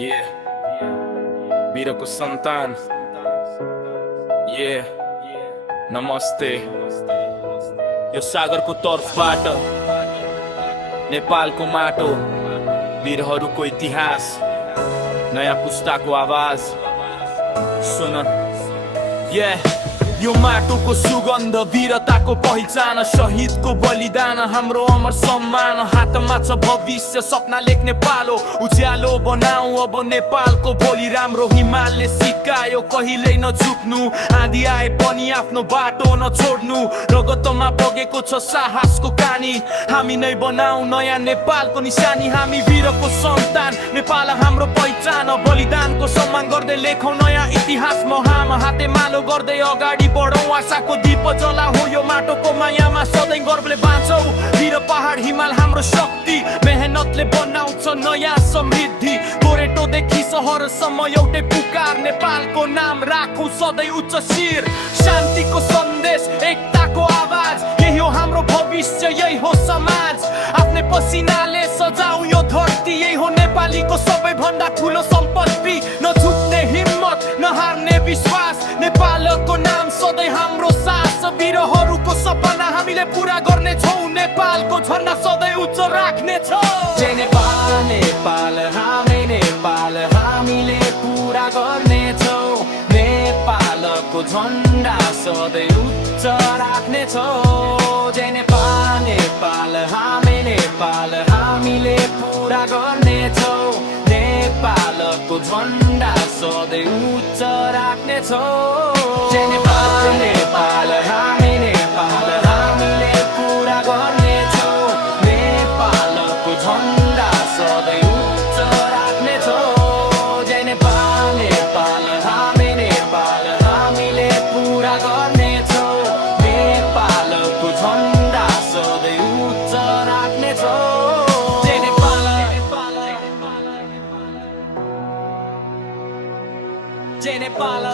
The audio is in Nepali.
Yeah, वीरको सन्तान. Yeah, नमस्ते. यो सागरको तर्फबाट नेपालको माटो, वीरहरूको इतिहास, नयाँ पुस्ताको आवाज सुन. Yeah, यो माटोको सुगन्ध, वीरताको पहिचान, शहीदको बलिदान, हाम्रो अमर सम्मान. हातमा छ भविष्य, सपना लेख्ने पालो, उज्यालो बनाऊ अब नेपालको भोलि राम्रो. हिमालले सिकायो कहिल्यै नझुक्नु, आँधी आए पनि आफ्नो बाटो नछोड्नु. रगतमा बगेको छ साहसको कहानी, हामी नै बनाऊ नयाँ नेपालको निशानी. हामी वीरको सन्तान, नेपाल हाम्रो पहिचान, बलिदानको सम्मान गर्दै लेखौँ नयाँ इतिहास. महाम हाते मालो गर्दै अगाडि बढौँ, आशाको दीप जला हो यो माटोको मायामा सधैँ गर्वले बाँचौँ. वीर पहाड हिमाल हाम्रो शक्ति, मेहनतले बनाउँछ नयाँ समृद्धि. गोरेटोदेखि सहरसम्म एउटै पुकार, नेपालको नाम राखौँ सधैँ उच्च शिर. शान्तिको सन्देश, एकताको आवाज, यही हो हाम्रो भविष्य, यही हो समाज. आफ्नै पसिनाले सजाऊ यो धरती, यही हो नेपालीको सबैभन्दा ठुलो सम्पत्ति. नझुक्ने हिम्मत, नहार्ने विश्वास, नेपालको नाम सधैँ हाम्रो सास. वीरहरूको सपना हामीले पुरा गर्नेछौँ, नेपालको झन्डा सधैँ उच्च राख्नेछौँ. जय नेपाल नेपाल हामी नेपाल, हामीले पुरा गर्नेछौँ. नेपालको झन्डा सधैँ उच्च राख्नेछौँ. जय नेपाल नेपाल हामी नेपाल, हामीले पुरा गर्नेछौँ. नेपालको झन्डा सधैँ उच्च राख्नेछौँ. जय नेपाल नेपाल हामी नेपाल, हामीले पुरा गर्नेछौँ. नेपालको झन्डा सधैँ उच्च राख्नेछौँ. जय नेपाल नेपाल हामी नेपाल, हामीले पुरा गर्नेछौँ. नेपालको झन्डा सधैँ उच्च राख्नेछौँ. जय नेपाल जय नेपाल.